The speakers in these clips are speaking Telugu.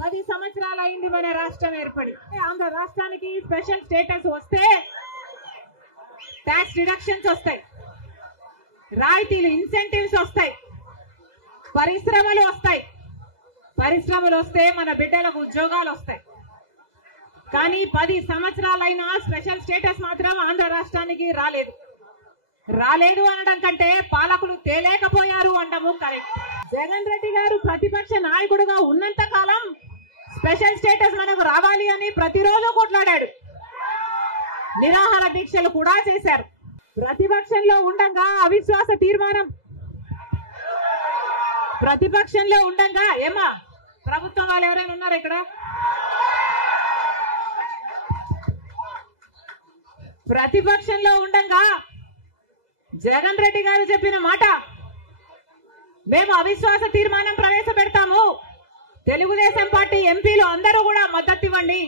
10 సంవత్సరాలు అయింది మన రాష్ట్రం ఏర్పడి. ఆంధ్ర రాష్ట్రానికి స్పెషల్ స్టేటస్ వస్తే ట్యాక్స్ డిడక్షన్స్ వస్తాయి, రాయితీలు ఇన్సెంటివ్స్ వస్తాయి, పరిశ్రమలు వస్తాయి. పరిశ్రమలు వస్తే మన బిడ్డలకు ఉద్యోగాలు వస్తాయి. కానీ 10 సంవత్సరాలైనా స్పెషల్ స్టేటస్ మాత్రం ఆంధ్ర రాష్ట్రానికి రాలేదు. రాలేదు అనడం కంటే పాలకులు తేలేకపోయారు అనడము కరెక్ట్. జగన్ రెడ్డి గారు ప్రతిపక్ష నాయకుడుగా ఉన్నంత కాలం స్పెషల్ స్టేటస్ మనకు రావాలి అని ప్రతిరోజు కొట్లాడాడు. నిరాహార దీక్షలు కూడా చేశారు. ప్రతిపక్షంలో ఉండగా అవిశ్వాస తీర్మానం, ప్రతిపక్షంలో ఉండగా ఏమా ప్రభుత్వం వాళ్ళు ఎవరైనా ఉన్నారు ఇక్కడ? ప్రతిపక్షంలో ఉండగా జగన్ రెడ్డి గారు చెప్పిన మాట, మేము అవిశ్వాస తీర్మానం ప్రవేశపెడతాము, తెలుగుదేశం పార్టీ ఎంపీలు అందరూ కూడా మద్దతు ఇవ్వండి,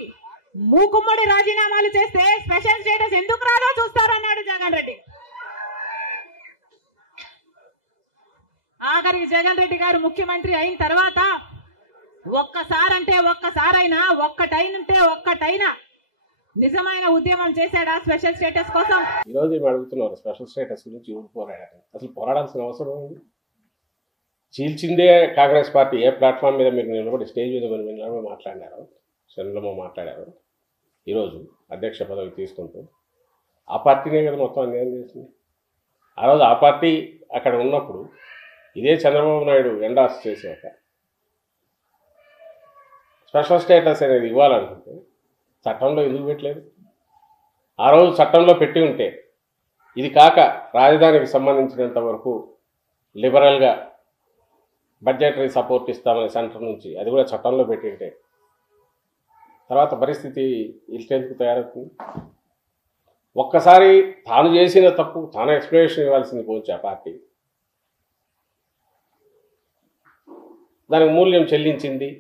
మూకుమ్మడి రాజీనామాలు చేస్తే స్పెషల్ స్టేటస్ ఎందుకు రాదో చూస్తారన్నాడు జగన్ రెడ్డి. ఆఖరికి జగన్ రెడ్డి గారు ముఖ్యమంత్రి అయిన తర్వాత ఒక్కసారైనా ఒక్కటైనా నిజమైన ఉద్యమం చేశాడా స్పెషల్ స్టేటస్ కోసం? ఈ రోజు ఏమి అడుగుతున్నారు? స్పెషల్ స్టేటస్ గురించి ఎవరు పోరాడారు? అసలు పోరాడాల్సిన అవసరం ఉంది? చీల్చిందే కాంగ్రెస్ పార్టీ. ఏ ప్లాట్ఫామ్ మీద మీరు నిలబడి స్టేజ్ మీద మీరు నిలబడి మాట్లాడినారు, సెల్లలో మాట్లాడారు. ఈరోజు అధ్యక్ష పదవి తీసుకుంటూ ఆ పార్టీనే కదా మొత్తం అన్యాయం చేసింది. ఆ రోజు ఆ పార్టీ అక్కడ ఉన్నప్పుడు ఇదే చంద్రబాబు నాయుడు ఎండార్స్ చేశాక స్పెషల్ స్టేటస్ అనేది ఇవ్వాలనుకుంటే చట్టంలో ఎందుకు పెట్టలేదు? ఆ రోజు చట్టంలో పెట్టి ఉంటే ఇది కాక రాజధానికి సంబంధించినంత వరకు లిబరల్గా బడ్జెటరీ సపోర్ట్ ఇస్తామని సెంటర్ నుంచి అది కూడా చట్టంలో పెట్టి ఉంటే తర్వాత పరిస్థితి ఇష్టెందుకు తయారవుతుంది? ఒక్కసారి తాను చేసిన తప్పు తాను ఎక్స్ప్లెనేషన్ ఇవ్వాల్సింది పోవచ్చు ఆ పార్టీ. దానికి మూల్యం చెల్లించింది,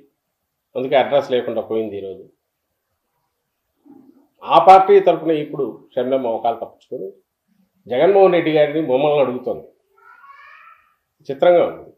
అందుకే అడ్రస్ లేకుండా పోయింది. ఈరోజు ఆ పార్టీ తరఫున ఇప్పుడు షర్మిలమ్మ అవకాలు తప్పించుకొని జగన్మోహన్ రెడ్డి గారిని మమ్మల్ని అడుగుతుంది. చిత్రంగా ఉంది.